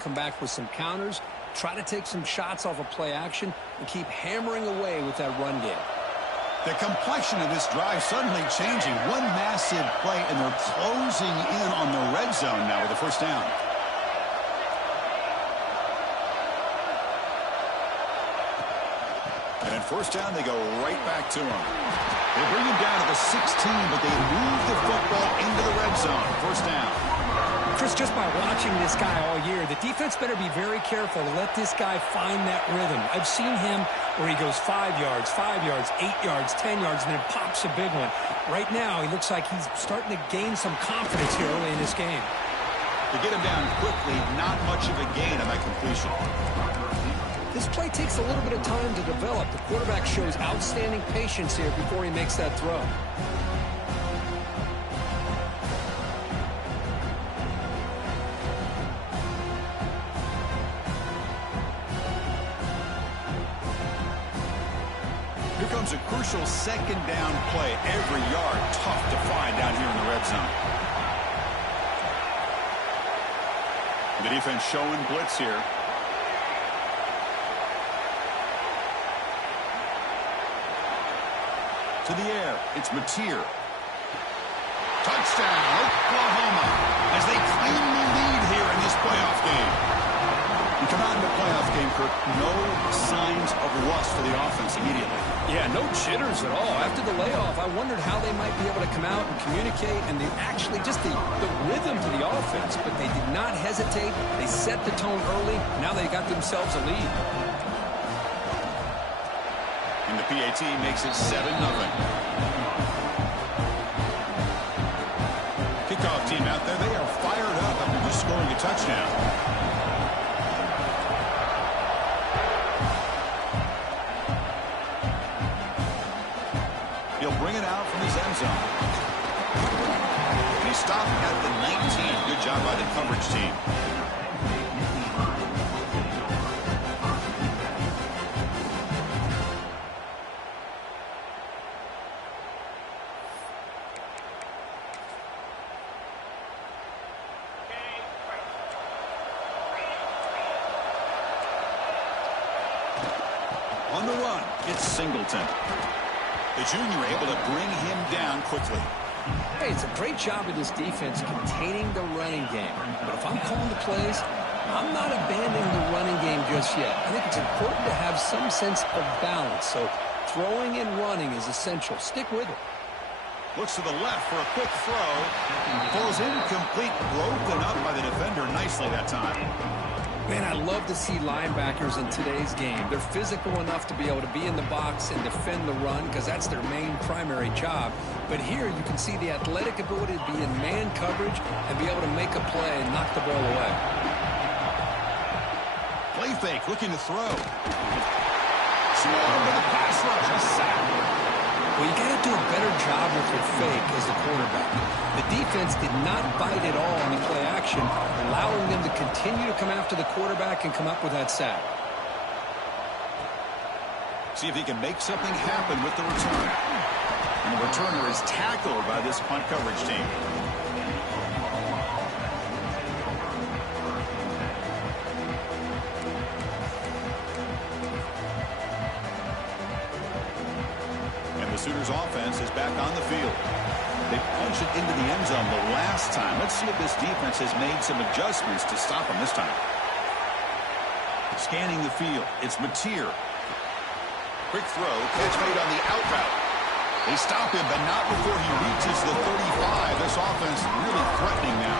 come back with some counters, try to take some shots off of play action, and keep hammering away with that run game. The complexion of this drive suddenly changing. One massive play, and they're closing in on the red zone now with a first down. And at first down, they go right back to him. They bring him down to the 16, but they move the football into the red zone. First down. Chris, just by watching this guy all year, the defense better be very careful to let this guy find that rhythm. I've seen him where he goes 5 yards, 5 yards, 8 yards, 10 yards, and then pops a big one. Right now, he looks like he's starting to gain some confidence here early in this game. To get him down quickly, not much of a gain on that completion. This play takes a little bit of time to develop. The quarterback shows outstanding patience here before he makes that throw. Here comes a crucial second down play. Every yard tough to find down here in the red zone. The defense showing blitz here. To the air, it's Mateer. Touchdown, Oklahoma, as they claim the lead here in this playoff game. You come out in the playoff game, Kirk, no signs of rust for the offense immediately. Yeah, no jitters at all. After the layoff, I wondered how they might be able to come out and communicate, and they actually just the rhythm to the offense, but they did not hesitate. They set the tone early. Now they got themselves a lead. And the PAT makes it 7-0. Kickoff team out there, they are fired up after just scoring a touchdown. He'll bring it out from his end zone. And he stopped at the 19. Good job by the coverage team. On the run, it's Singleton. The junior able to bring him down quickly. Hey, it's a great job of this defense containing the running game. But if I'm calling the plays, I'm not abandoning the running game just yet. I think it's important to have some sense of balance. So throwing and running is essential. Stick with it. Looks to the left for a quick throw. Falls incomplete, broken up by the defender nicely that time. Man, I love to see linebackers in today's game. They're physical enough to be able to be in the box and defend the run because that's their main primary job. But here you can see the athletic ability to be in man coverage and be able to make a play and knock the ball away. Play fake, looking to throw. Small to the pass rush, a sack. Well, you got to do a better job with your fake as the quarterback. The defense did not bite at all on the play action, allowing them to continue to come after the quarterback and come up with that sack. See if he can make something happen with the return. And the returner is tackled by this punt coverage team. And the Sooners offense is back on the field. They punched it into the end zone the last time. Let's see if this defense has made some adjustments to stop them this time. Scanning the field, it's Mateer. Quick throw, catch made on the out route. They stop him, but not before he reaches the 35. This offense really threatening now.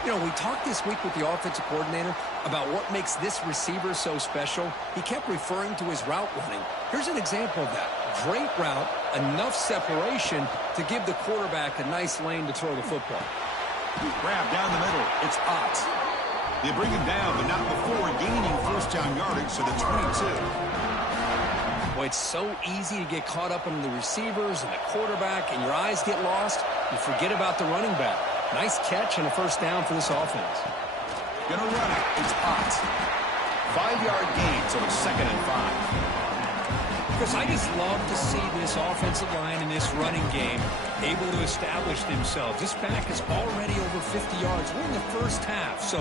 You know, we talked this week with the offensive coordinator about what makes this receiver so special. He kept referring to his route running. Here's an example of that. Great route, enough separation to give the quarterback a nice lane to throw the football. Grab down the middle. It's Ott. They bring him down, but not before gaining first down yardage to the 22. Boy, it's so easy to get caught up in the receivers and the quarterback, and your eyes get lost. You forget about the running back. Nice catch and a first down for this offense. Gonna run it. It's Ott. 5-yard gain, so it's 2nd and 5. Chris, I just love to see this offensive line and this running game able to establish themselves. This back is already over 50 yards. We're in the first half, so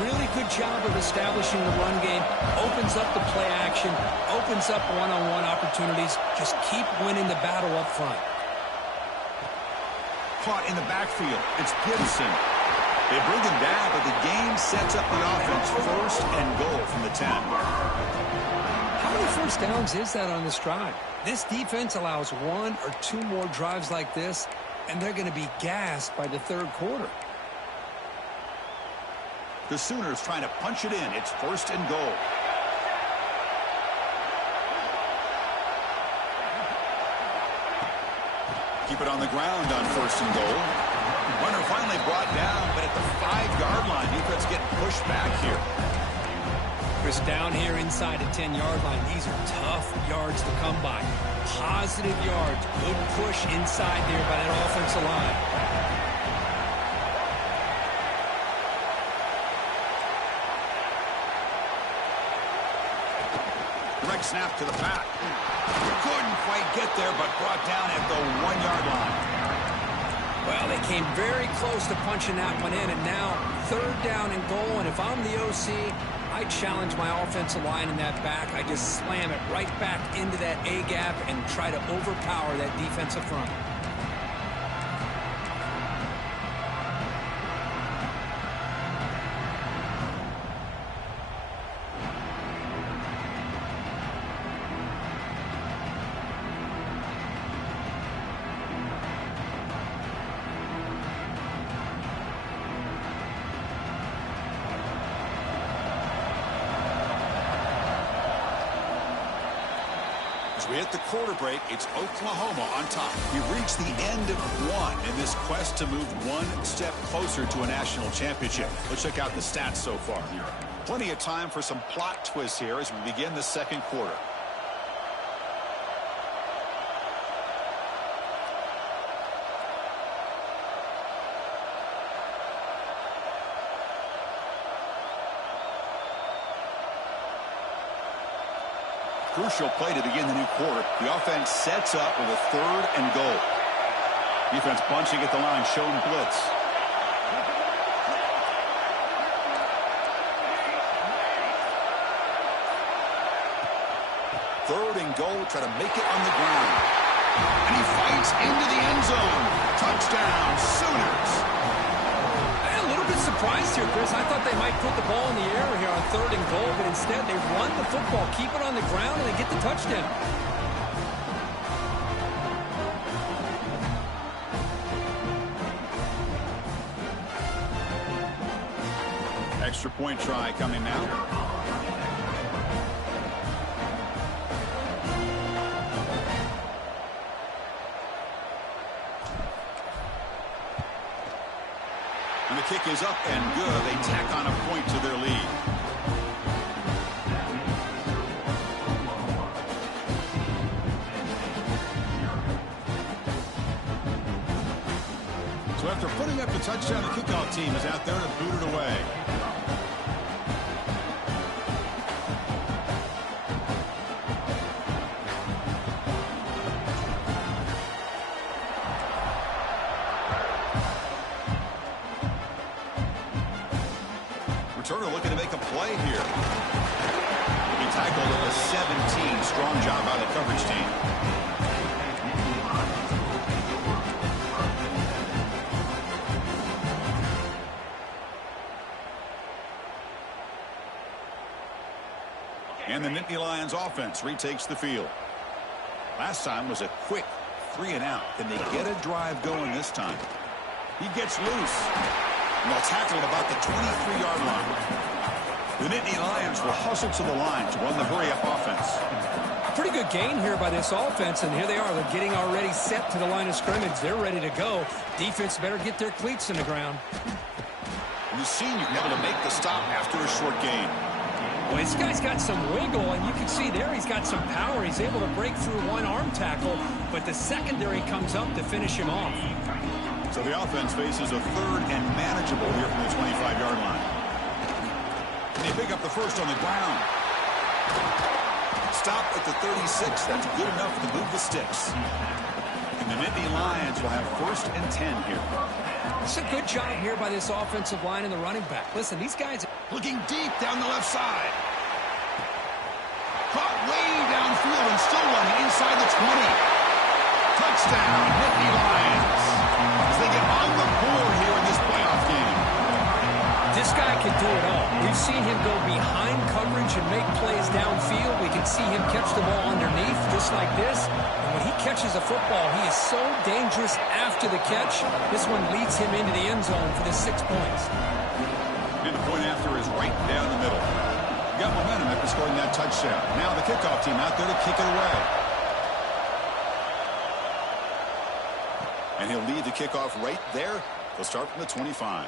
really good job of establishing the run game. Opens up the play action, opens up one-on-one opportunities. Just keep winning the battle up front. Caught in the backfield. It's Gibson. They bring him down, but the game sets up the offense first and goal from the 10. How many first downs is that on this drive? This defense allows 1 or 2 more drives like this, and they're going to be gassed by the third quarter. The Sooners trying to punch it in. It's first and goal. Keep it on the ground on first and goal. Runner finally brought down, but at the 5-yard line, defense getting pushed back here. Chris, down here inside the 10-yard line, these are tough yards to come by. Positive yards, good push inside there by that offensive line. Direct snap to the back. Couldn't quite get there, but brought down at the 1-yard line. Well, they came very close to punching that one in, and now third down and goal. And if I'm the OC, I challenge my offensive line in that back. I just slam it right back into that A-gap and try to overpower that defensive front. As we hit the quarter break, it's Oklahoma on top. We've reached the end of one in this quest to move one step closer to a national championship. Let's check out the stats so far. Plenty of time for some plot twists here as we begin the second quarter. Crucial play to begin the new quarter. The offense sets up with a third and goal. Defense bunching at the line, showing blitz. Third and goal, try to make it on the ground. And he fights into the end zone. Touchdown, Sooners. Surprised here, Chris. I thought they might put the ball in the air here on third and goal, but instead they run the football, keep it on the ground, and they get the touchdown. Extra point try coming now. And the kick is up and good. They tack on a point to their lead. So after putting up the touchdown, the kickoff team is out there to boot it away. Returner looking to make a play here. He tackled at the 17. Strong job by the coverage team. And the Nittany Lions offense retakes the field. Last time was a quick 3-and-out. Can they get a drive going this time? He gets loose. And they'll tackle at about the 23-yard line. The Nittany Lions will hustle to the line to run the hurry-up offense. Pretty good gain here by this offense, and here they are. They're getting already set to the line of scrimmage. They're ready to go. Defense better get their cleats in the ground. And the senior able to make the stop after a short gain. Well, this guy's got some wiggle, and you can see there he's got some power. He's able to break through one arm tackle, but the secondary comes up to finish him off. So the offense faces a third and manageable here from the 25-yard line. And they pick up the first on the ground. Stop at the 36. That's good enough to move the sticks. And the Nitty Lions will have 1st and 10 here. It's a good job here by this offensive line and the running back. Listen, these guys looking deep down the left side. Caught way downfield and still running inside the 20. Touchdown, Nitty Lions. As they get on the board here in this playoff game. This guy can do it all. We've seen him go behind coverage and make plays downfield. We can see him catch the ball underneath just like this. And when he catches a football, he is so dangerous after the catch. This one leads him into the end zone for the 6 points. And the point after is right down the middle. Got momentum after scoring that touchdown. Now the kickoff team out there to kick it away. And he'll lead the kickoff right there. He'll start from the 25.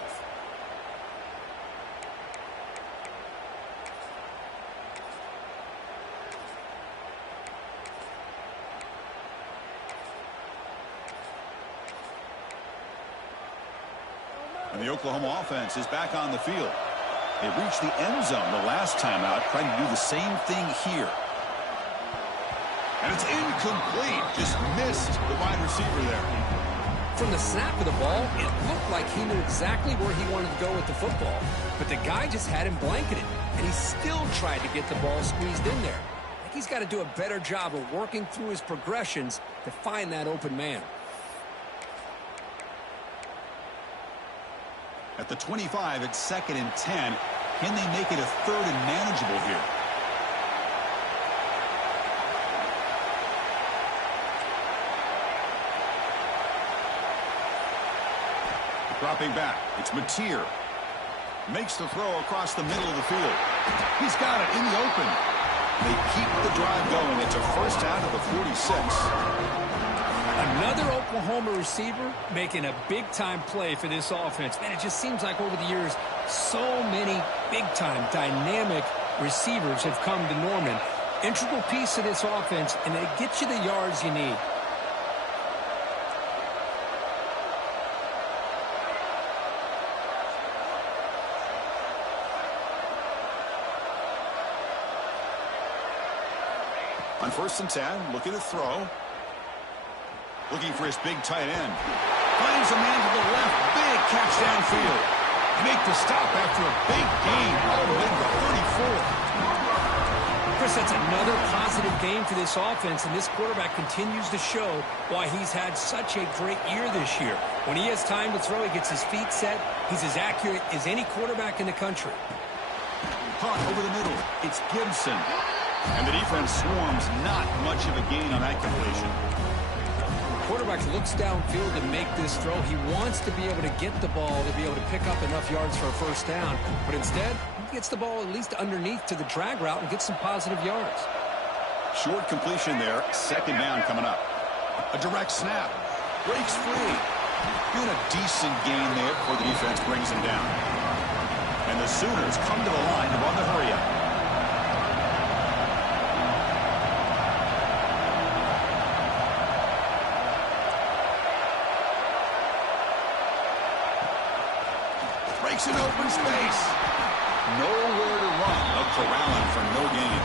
And the Oklahoma offense is back on the field. They reached the end zone the last time out, trying to do the same thing here. And it's incomplete. Just missed the wide receiver there. From the snap of the ball, it looked like he knew exactly where he wanted to go with the football. But the guy just had him blanketed, and he still tried to get the ball squeezed in there. I think he's got to do a better job of working through his progressions to find that open man. At the 25, it's 2nd and 10. Can they make it a 3rd and manageable here? Dropping back, it's Mateer. Makes the throw across the middle of the field. He's got it in the open. They keep the drive going. It's a 1st down to the 46. Another Oklahoma receiver making a big-time play for this offense. Man, it just seems like over the years, so many big-time, dynamic receivers have come to Norman. Integral piece of this offense, and they get you the yards you need. On 1st and 10, looking to throw. Looking for his big tight end. Finds a man to the left. Big catch downfield. Make the stop after a big gain all the way to the 34. Chris, that's another positive game for this offense, and this quarterback continues to show why he's had such a great year this year. When he has time to throw, he gets his feet set. He's as accurate as any quarterback in the country. Caught over the middle. It's Gibson. And the defense swarms. Not much of a gain on that completion. Quarterback looks downfield to make this throw. He wants to be able to get the ball to be able to pick up enough yards for a 1st down. But instead, he gets the ball at least underneath to the drag route and gets some positive yards. Short completion there. 2nd down coming up. A direct snap. Breaks free. Doing a decent gain there before the defense brings him down. And the Sooners come to the line to run the hurry up. Breaks an open space. Nowhere to run. A corralling for no gain.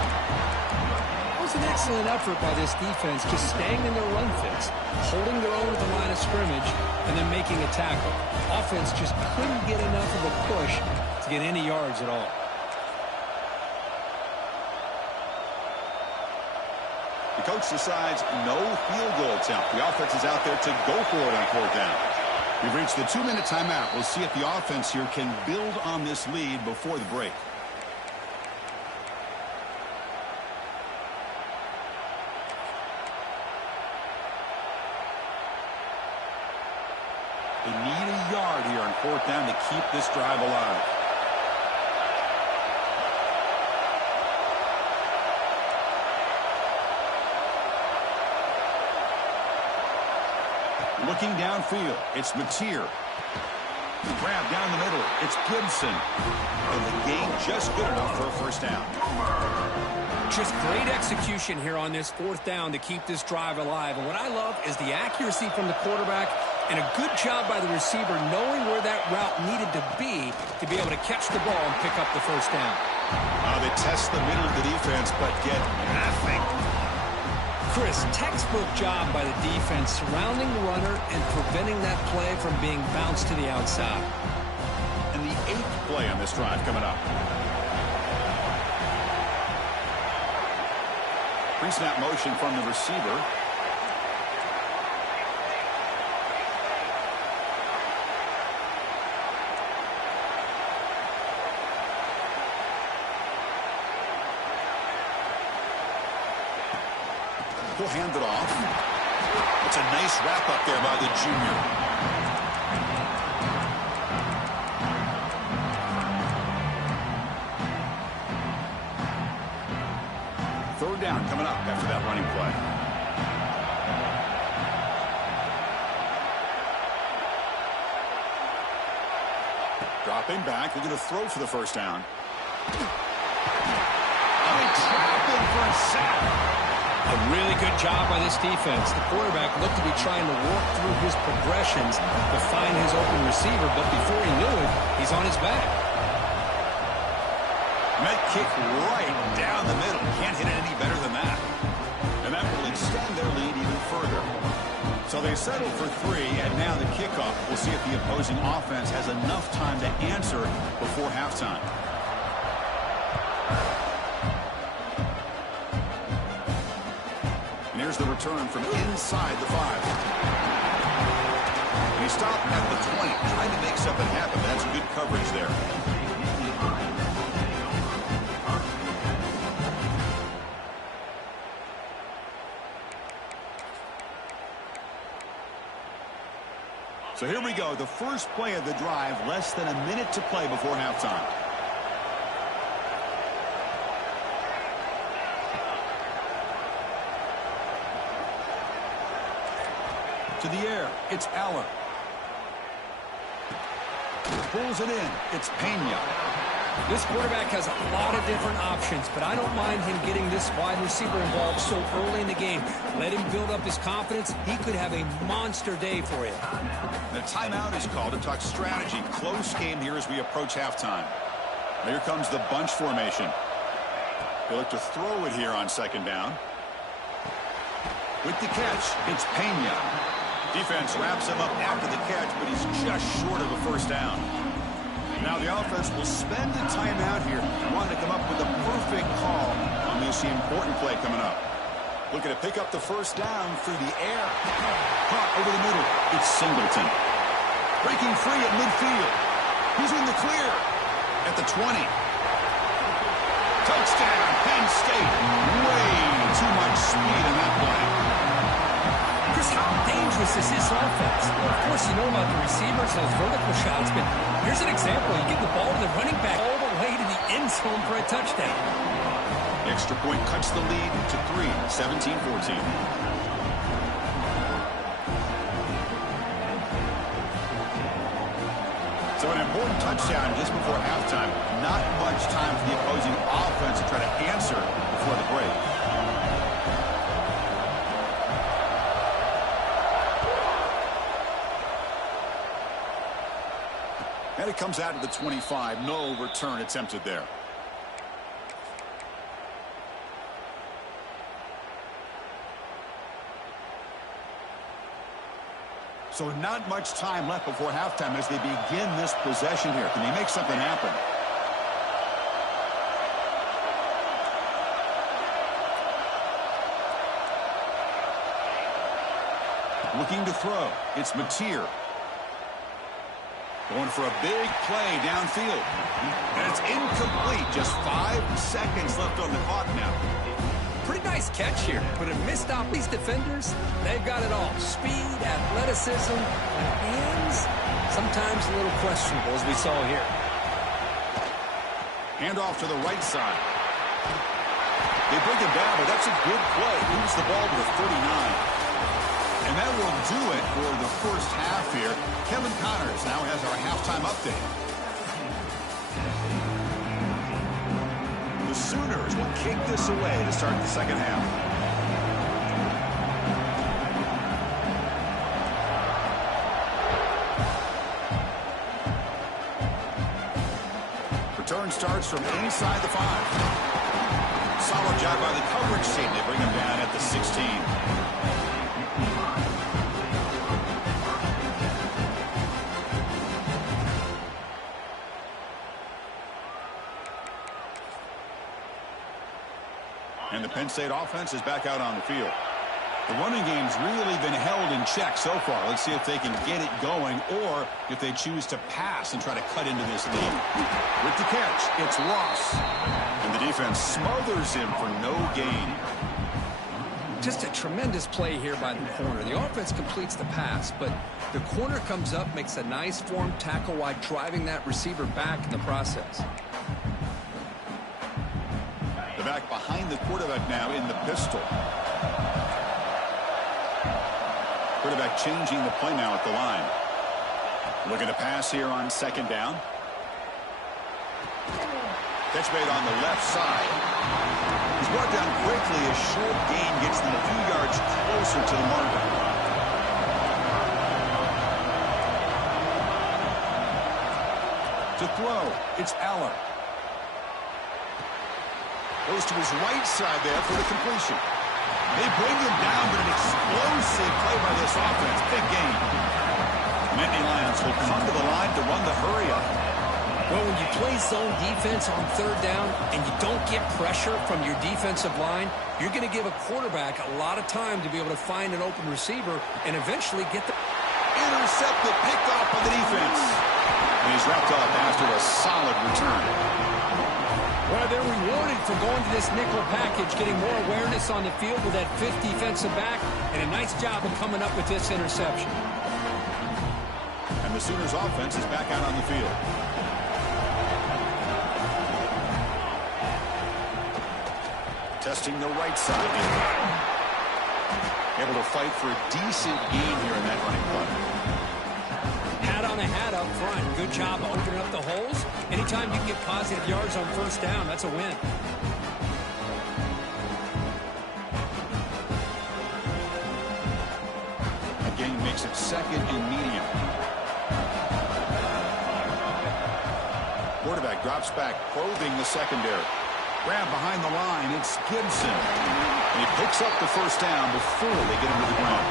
It was an excellent effort by this defense, just staying in their run fix, holding their own at the line of scrimmage, and then making a tackle. Offense just couldn't get enough of a push to get any yards at all. The coach decides no field goal attempt. The offense is out there to go for it on 4th down. We've reached the 2-minute timeout. We'll see if the offense here can build on this lead before the break. They need a yard here on 4th down to keep this drive alive. Looking downfield, it's Mateer. Grab down the middle, it's Gibson. And the gain just good enough for a 1st down. Just great execution here on this 4th down to keep this drive alive. And what I love is the accuracy from the quarterback and a good job by the receiver knowing where that route needed to be able to catch the ball and pick up the 1st down. They test the middle of the defense, but get nothing. Chris, textbook job by the defense surrounding the runner and preventing that play from being bounced to the outside. And the 8th play on this drive coming up. Pre-snap motion from the receiver. He'll hand it off. It's a nice wrap up there by the junior. Third down coming up after that running play. Dropping back. They're going to throw for the first down. Oh, he trapped him for a sack. A really good job by this defense. The quarterback looked to be trying to work through his progressions to find his open receiver, but before he knew it, he's on his back. And that kick right down the middle. Can't hit it any better than that. And that will extend their lead even further. So they settle for 3, and now the kickoff. We'll see if the opposing offense has enough time to answer before halftime. Here's the return from inside the 5. And he stopped at the 20, trying to make something happen. That's good coverage there. So here we go. The first play of the drive, less than a minute to play before halftime. To the air, it's Aller. Pulls it in, it's Pena. This quarterback has a lot of different options, but I don't mind him getting this wide receiver involved so early in the game. Let him build up his confidence. He could have a monster day for you. The timeout is called to talk strategy. Close game here as we approach halftime. Here comes the bunch formation. They look to throw it here on second down. With the catch, it's Pena. Defense wraps him up after the catch, but he's just short of a first down. Now the offense will spend a timeout here. Wanting to come up with a perfect call on this important play coming up. Looking to pick up the first down through the air. Caught over the middle. It's Singleton. Breaking free at midfield. He's in the clear at the 20. Touchdown, Penn State. Way too much speed in that play. How dangerous is this offense? Well, of course, you know about the receivers, those vertical shots, but here's an example. You get the ball to the running back all the way to the end zone for a touchdown. The extra point cuts the lead to 3, 17-14. So an important touchdown just before halftime. Not much time for the opposing offense to try to answer before the break. And it comes out of the 25. No return attempted there. So not much time left before halftime as they begin this possession here. Can they make something happen? Looking to throw. It's Mateer. Going for a big play downfield. And it's incomplete. Just 5 seconds left on the clock now. Pretty nice catch here, but a missed out. These defenders, they've got it all. Speed, athleticism, and hands, sometimes a little questionable, as we saw here. Hand off to the right side. They bring him down, but that's a good play. Moves the ball to the 39. And that will do it for the first half here. Kevin Connors now has our halftime update. The Sooners will kick this away to start the second half. Returns starts from inside the 5. Solid job by the coverage team. They bring him down at the 16. And the Penn State offense is back out on the field. The running game's really been held in check so far. Let's see if they can get it going or if they choose to pass and try to cut into this lead. With the catch, it's Ross. And the defense smothers him for no gain. Just a tremendous play here by the corner. The offense completes the pass, but the corner comes up, makes a nice form tackle while driving that receiver back in the process. The back behind the quarterback now in the pistol. Quarterback changing the play now at the line. Looking to pass here on second down. Catch made on the left side. He's brought down quickly. A short gain gets them a few yards closer to the marker. To throw, it's Aller. Goes to his right side there for the completion. They bring him down, but an explosive play by this offense. Big game. Nittany Lions will come to the line to run the hurry-up. Well, when you play zone defense on third down and you don't get pressure from your defensive line, you're going to give a quarterback a lot of time to be able to find an open receiver and eventually get the... Intercepted, picked off by the defense. And he's wrapped up after a solid return. Well, they're rewarded for going to this nickel package, getting more awareness on the field with that fifth defensive back, and a nice job of coming up with this interception. And the Sooners offense is back out on the field. Testing the right side. Able to fight for a decent gain here in that running play. Hat on a hat up front. Good job of opening up the holes. Anytime you can get positive yards on first down, that's a win. That gain makes it second and medium. Quarterback drops back, probing the secondary. Grab behind the line, it's Gibson. And he picks up the first down before they get him to the ground.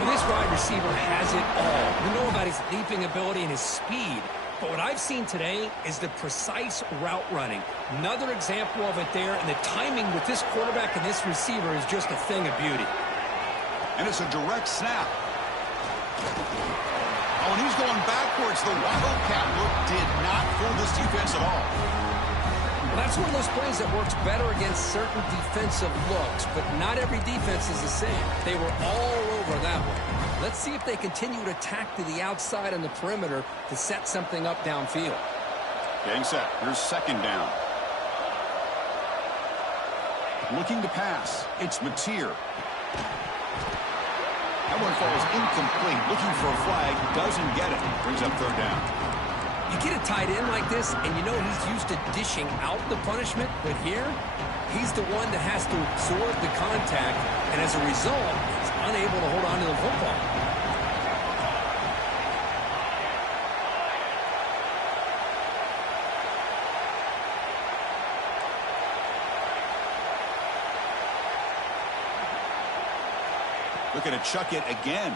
Well, this wide receiver has it all. We know about his leaping ability and his speed. But what I've seen today is the precise route running. Another example of it there, and the timing with this quarterback and this receiver is just a thing of beauty. And it's a direct snap. Oh, and he's going backwards. The Wildcat look did not fool this defense at all. Well, that's one of those plays that works better against certain defensive looks, but not every defense is the same. They were all over that one. Let's see if they continue to attack to the outside on the perimeter to set something up downfield. Getting set. Here's second down. Looking to pass. It's Mateer. That one falls incomplete. Looking for a flag. Doesn't get it. Brings up third down. You get a tight end like this, and you know he's used to dishing out the punishment, but here, he's the one that has to absorb the contact, and as a result, he's unable to hold on to the football. Looking to chuck it again.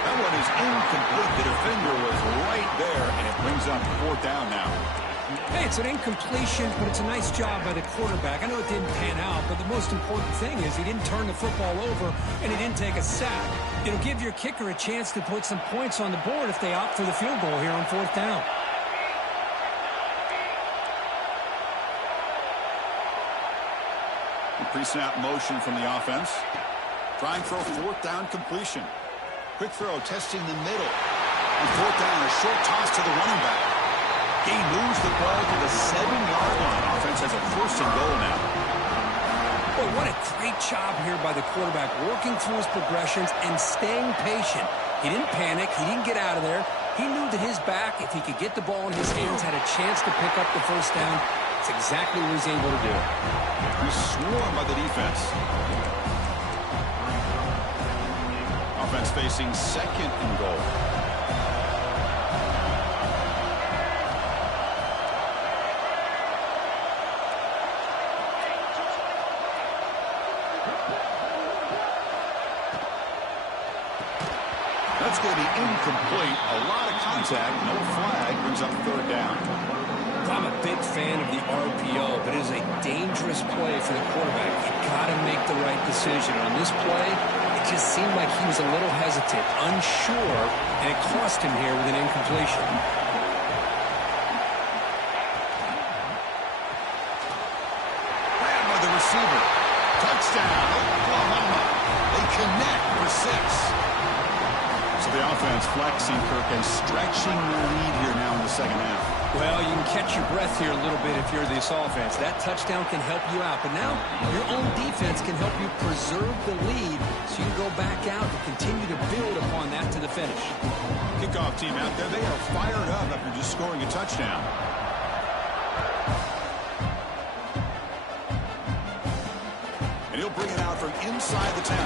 That one is incomplete. The defender was right there, and it brings up fourth down now. Hey, it's an incompletion, but it's a nice job by the quarterback. I know it didn't pan out, but the most important thing is he didn't turn the football over, and he didn't take a sack. It'll give your kicker a chance to put some points on the board if they opt for the field goal here on fourth down. Pre-snap motion from the offense. Trying for a fourth down completion. Quick throw, testing the middle. On fourth down, a short toss to the running back. He moves the ball to the 7-yard line. Offense has a first and goal now. Boy, what a great job here by the quarterback, working through his progressions and staying patient. He didn't panic. He didn't get out of there. He knew that his back, if he could get the ball in his hands, had a chance to pick up the first down. That's exactly what he's able to do. He's swarmed by the defense. Offense facing second and goal. That's going to be incomplete. A lot of contact. No flag. Brings up third down. I'm a big fan of the RPO, but it is a dangerous play for the quarterback. You got to make the right decision. On this play, it just seemed like he was a little hesitant, unsure, and it cost him here with an incompletion. Grabbed by the receiver. Touchdown, Oklahoma. They connect for 6. So the offense flexing, Kirk, and stretching their lead here now in the second half. Well, you can catch your breath here a little bit if you're this offense. That touchdown can help you out. But now your own defense can help you preserve the lead so you can go back out and continue to build upon that to the finish. Kickoff team out there. They are fired up after just scoring a touchdown. And he'll bring it out from inside the 10.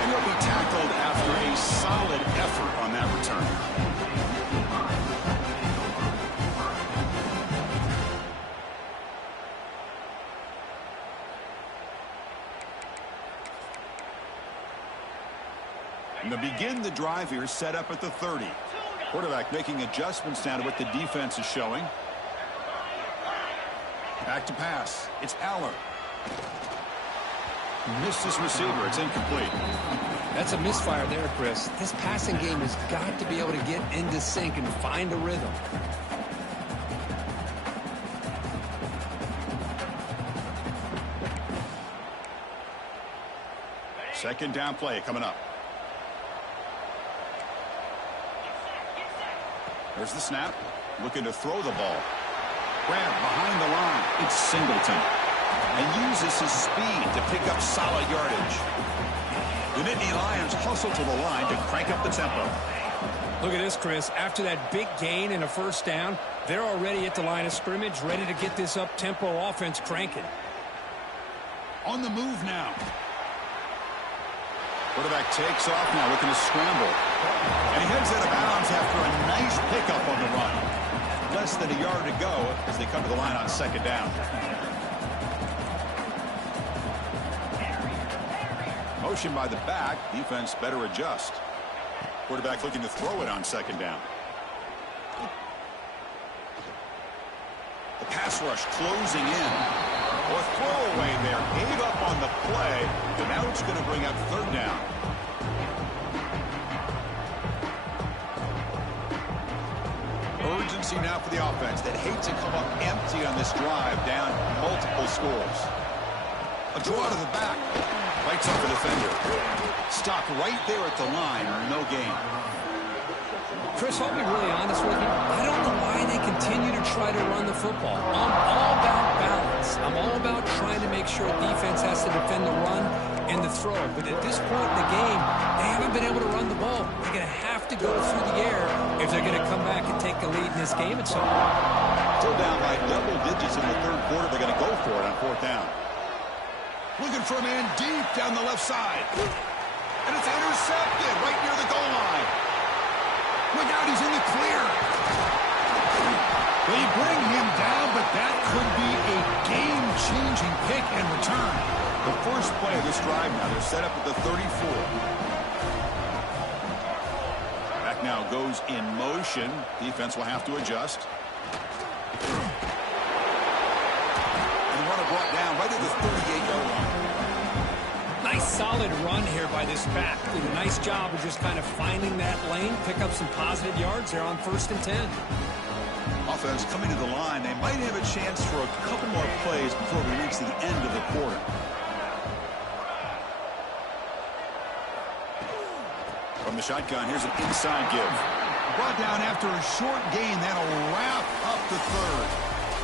And he'll be tackled after a solid effort on that return. And to begin the drive here, set up at the 30. Quarterback making adjustments down to what the defense is showing. Back to pass. It's Aller. Missed his receiver. It's incomplete. That's a misfire there, Chris. This passing game has got to be able to get into sync and find a rhythm. Second down play coming up. There's the snap. Looking to throw the ball. Grab behind the line. It's Singleton. And uses his speed to pick up solid yardage. The Nitty Lions hustle to the line to crank up the tempo. Look at this, Chris. After that big gain and a first down, they're already at the line of scrimmage, ready to get this up-tempo offense cranking. On the move now. Quarterback takes off now, looking to scramble. And he heads out of bounds after a nice pickup on the run. Less than a yard to go as they come to the line on second down. Motion by the back. Defense better adjust. Quarterback looking to throw it on second down. The pass rush closing in. Or throwaway there. Gave up on the play. And now it's going to bring up third down. Urgency now for the offense that hates to come up empty on this drive, down multiple scores. A draw to the back. Bites up the defender. Stopped right there at the line. No gain. Chris, I'll be really honest with you. I don't know why they continue to try to run the football. I'm all about balance. I'm all about trying to make sure defense has to defend the run and the throw. But at this point in the game, they haven't been able to run the ball. They're going to have to go through the air if they're going to come back and take the lead in this game at some point. Still down by double digits in the third quarter. They're going to go for it on fourth down. Looking for a man deep down the left side. And it's intercepted right near the goal line. Look out, he's in the clear. They bring him down, but that could be a game-changing pick and return. The first play of this drive now, they're set up at the 34. Back now goes in motion. Defense will have to adjust. And the runner brought down right at the 38-yard line. Nice solid run here by this back. Did a nice job of just kind of finding that lane, pick up some positive yards there on 1st and 10. Offense coming to the line. They might have a chance for a couple more plays before we reach the end of the quarter. From the shotgun, here's an inside give. Brought down after a short gain. That'll wrap up the third.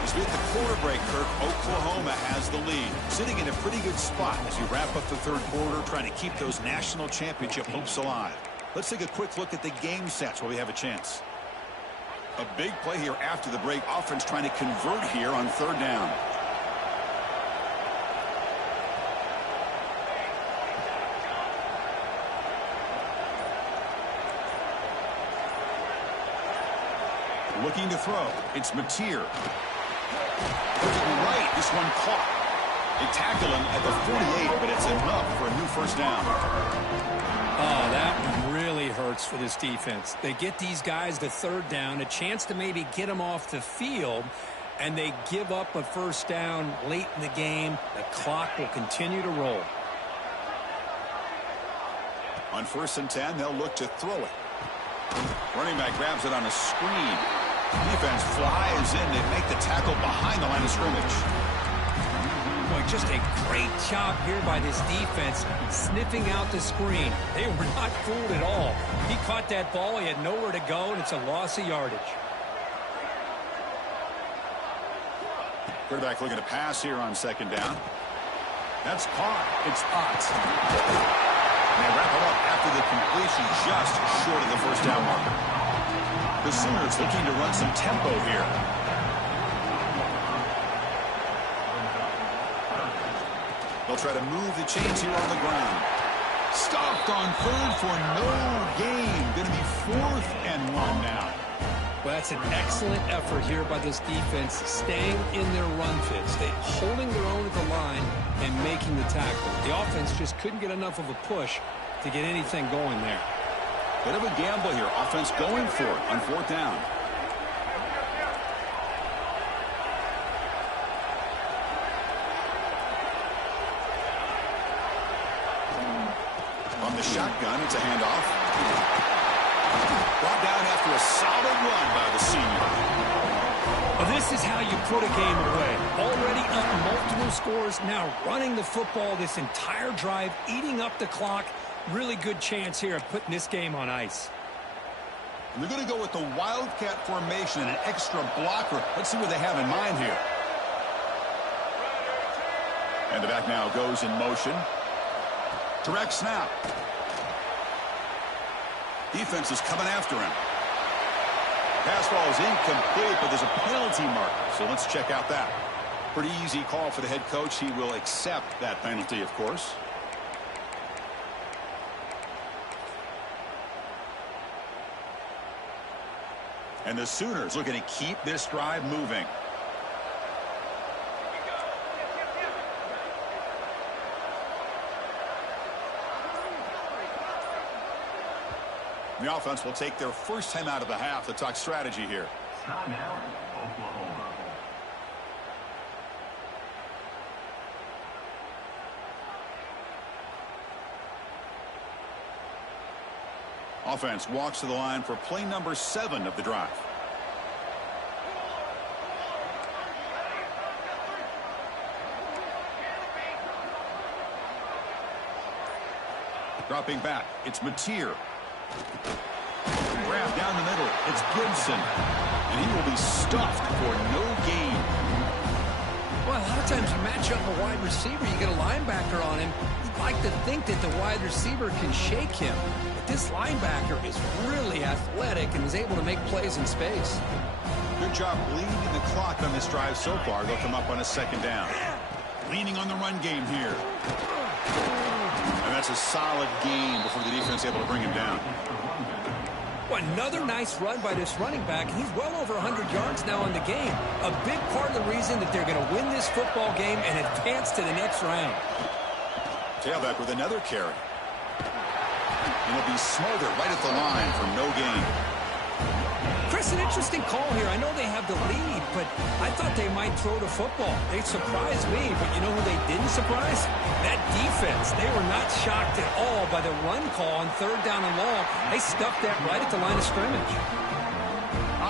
As we hit the quarter break, Kirk, Oklahoma has the lead. Sitting in a pretty good spot as we wrap up the third quarter, trying to keep those national championship hopes alive. Let's take a quick look at the game stats while we have a chance. A big play here after the break. Offense trying to convert here on third down. Looking to throw. It's Mateer. Looking right. This one caught. They tackle him at the 48, but it's enough for a new first down. Oh, that one really hurts for this defense. They get these guys the third down, a chance to maybe get them off the field, and they give up a first down late in the game. The clock will continue to roll. On 1st and 10, they'll look to throw it. Running back grabs it on a screen. Defense flies in. They make the tackle behind the line of scrimmage. Boy, just a great job here by this defense, sniffing out the screen. They were not fooled at all. He caught that ball. He had nowhere to go, and it's a loss of yardage. Quarterback looking to pass here on 2nd down. That's caught. It's Potts. And they wrap it up after the completion just short of the first down marker. The Sooners looking to run some tempo here. They'll try to move the chains here on the ground. Stopped on 3rd for no gain. Going to be 4th and 1 now. Well, that's an excellent effort here by this defense, staying in their run fits, holding their own at the line and making the tackle. The offense just couldn't get enough of a push to get anything going there. Bit of a gamble here. Offense going for it on 4th down. On the shotgun, it's a handoff. Brought down after a solid run by the senior. Well, this is how you put a game away. Already up multiple scores, now running the football this entire drive, eating up the clock. Really good chance here of putting this game on ice. And they're going to go with the Wildcat formation and an extra blocker. Let's see what they have in mind here. And the back now goes in motion. Direct snap. Defense is coming after him. Pass ball is incomplete, but there's a penalty marker, so let's check out that. Pretty easy call for the head coach. He will accept that penalty, of course. And the Sooners looking to keep this drive moving. The offense will take their first time out of the half to talk strategy here. Timeout, Oklahoma. Offense walks to the line for play number 7 of the drive. Dropping back, it's Mateer. Grab down the middle, it's Gibson. And he will be stuffed for no gain. Well, a lot of times you match up a wide receiver, you get a linebacker on him. You'd like to think that the wide receiver can shake him. But this linebacker is really athletic and is able to make plays in space. Good job leading the clock on this drive so far. They'll come up on a 2nd down. Leaning on the run game here. And that's a solid gain before the defense is able to bring him down. Well, another nice run by this running back. He's well over 100 yards now in the game. A big part of the reason that they're going to win this football game and advance to the next round. Tailback with another carry. And he'll be smothered right at the line for no gain. Chris, an interesting call here. I know they have the lead, but I thought they might throw the football. They surprised me, but you know who they didn't surprise? That defense. They were not shocked at all by the run call on 3rd down and long. They stuffed that right at the line of scrimmage.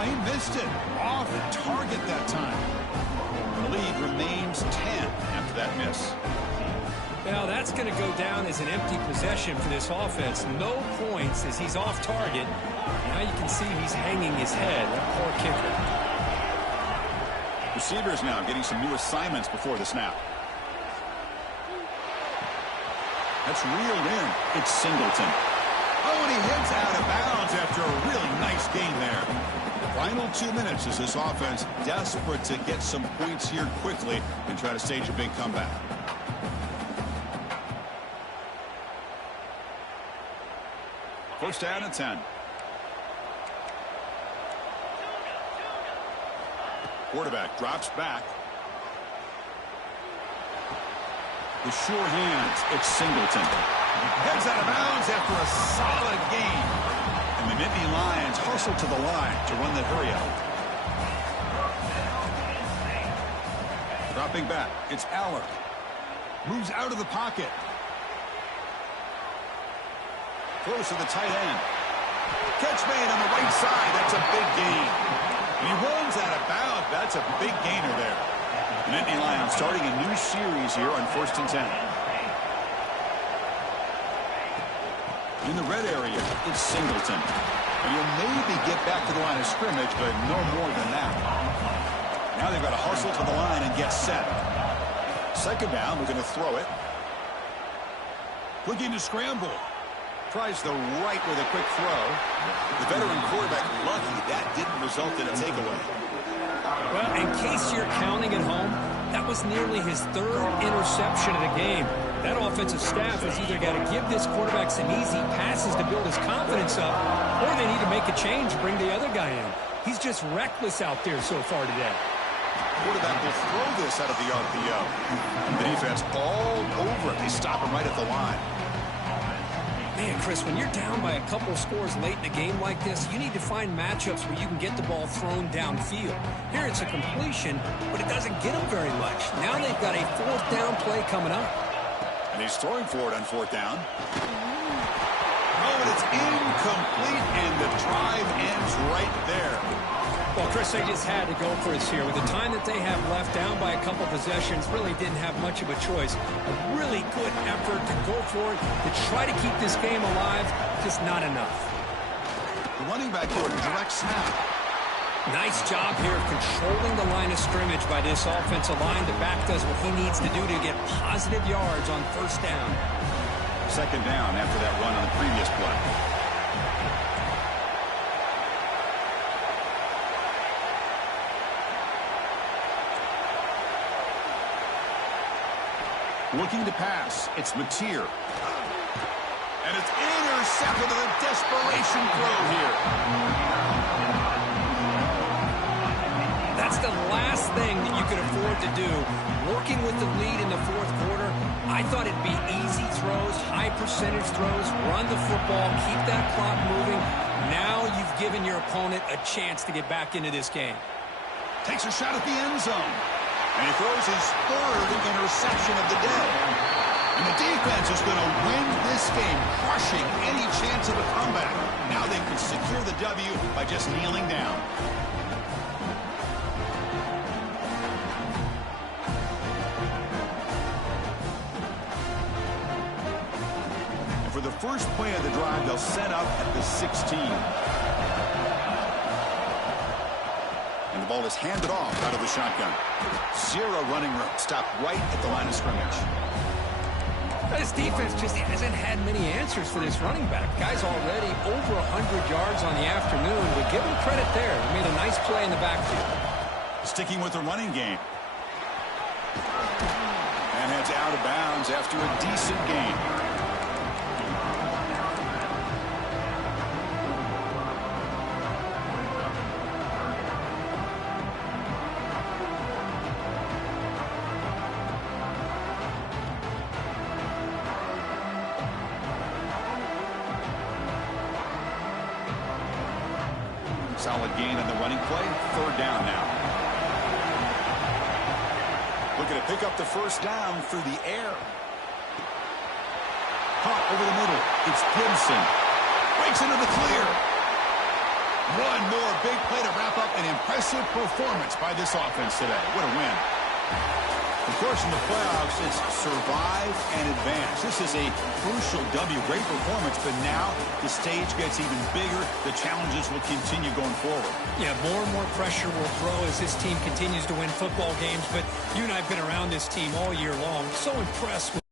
He missed it. Off target that time. The lead remains 10 after that miss. Well, that's going to go down as an empty possession for this offense. No points as he's off target. Now you can see he's hanging his head. That poor kicker. Receivers now getting some new assignments before the snap. That's reeled in. It's Singleton. Oh, and he hits out of bounds after a really nice gain there. Final 2 minutes as this offense desperate to get some points here quickly and try to stage a big comeback. First down and 10. Quarterback drops back. The sure hands. It's Singleton. Heads out of bounds after a solid gain. And the Nittany Lions hustle to the line to run that hurry out. Dropping back. It's Aller. Moves out of the pocket. Close to the tight end. Catch made on the right side. That's a big gain. And he runs out of bounds. That's a big gainer there. The Nittany Lions starting a new series here on 1st and 10. In the red area, it's Singleton. And he'll maybe get back to the line of scrimmage, but no more than that. Now they've got to hustle to the line and get set. Second down, we're going to throw it. Looking to scramble. Tries the right with a quick throw. The veteran quarterback lucky that didn't result in a takeaway. Well, in case you're counting at home, that was nearly his 3rd interception of the game. That offensive staff has either got to give this quarterback some easy passes to build his confidence up, or they need to make a change, bring the other guy in. He's just reckless out there so far today. Quarterback will throw this out of the RPO. The defense all over it. They stop him right at the line. Man, Chris, when you're down by a couple scores late in a game like this, you need to find matchups where you can get the ball thrown downfield. Here it's a completion, but it doesn't get them very much. Now they've got a 4th down play coming up. And he's throwing for it on 4th down. Oh, and it's incomplete, and the drive ends right there. Well, Chris, they just had to go for us here. With the time that they have left, down by a couple possessions, really didn't have much of a choice. A really good effort to go for it, to try to keep this game alive, just not enough. The running back here, direct snap. Nice job here of controlling the line of scrimmage by this offensive line. The back does what he needs to do to get positive yards on 1st down. Second down after that run on the previous play. Looking to pass. It's Mateer. And it's intercepted with a desperation throw here. That's the last thing that you could afford to do. Working with the lead in the 4th quarter, I thought it'd be easy throws, high percentage throws, run the football, keep that clock moving. Now you've given your opponent a chance to get back into this game. Takes a shot at the end zone. And he throws his 3rd interception of the day. And the defense is going to win this game, crushing any chance of a comeback. Now they can secure the W by just kneeling down. And for the first play of the drive, they'll set up at the 16. And the ball is handed off out of the shotgun. 0 running room. Stopped right at the line of scrimmage. This defense just hasn't had many answers for this running back. Guy's already over 100 yards on the afternoon, but give him credit there. He made a nice play in the backfield. Sticking with the running game. And heads out of bounds after a decent gain. Solid gain on the running play. 3rd down now. Looking to pick up the 1st down through the air. Caught over the middle. It's Gibson. Breaks into the clear. One more big play to wrap up an impressive performance by this offense today. What a win. Of course, in the playoffs, it's survive and advance. This is a crucial W. Great performance, but now the stage gets even bigger. The challenges will continue going forward. Yeah, more and more pressure will grow as this team continues to win football games, but you and I have been around this team all year long. So impressed with